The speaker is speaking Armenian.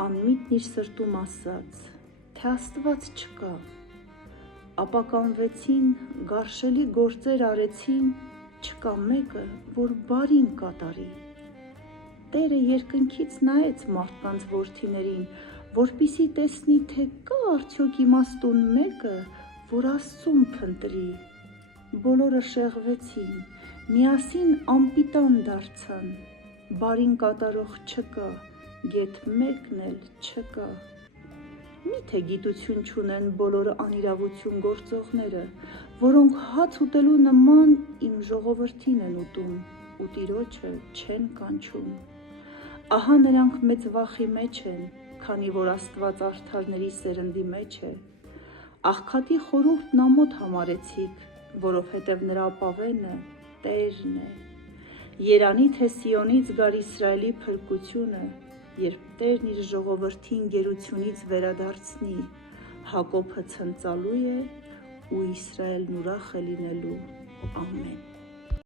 անմիտն իր սրտում ասաց, թե Աստված չկա, ապականվեցին, գարշելի գործեր արեցին, չկա մեկը, որ բարին կատարի։ Տերը երկնքից նայեց մարդկանց որդիներին, որպիսի տեսնի, թե կա արդյոք իմաստուն մեկը, որ Աստծուն փնտրի։ Բոլորը շեղվեցին, միասին անպիտան դարձան, բարին կատարող չկա, գեթ մեկն էլ չկա։ Միթե գիտություն չունեն բոլորը անիրավություն գործողները, որոնք հաց ուտելու նման իմ ժողովրդին են ուտում ու Տիրոջը չեն կանչում։ Ահա նրանք մեծ վախի մեջ են, քանի որ Աստված արդարների սերնդի մեջ է։ Աղքատի խորհուրդն ամոթ համարեցիք, որովհետև նրա ապավենը Տերն է։ Երանի թե Սիոնից գար Իսրայելի փրկությունը, երբ Տերն իր ժողովրդին գերությունից վերադարձնի, Հակոբը ցնծալու է ու Իսրայելն ուրախ է լինելու։ Ամեն։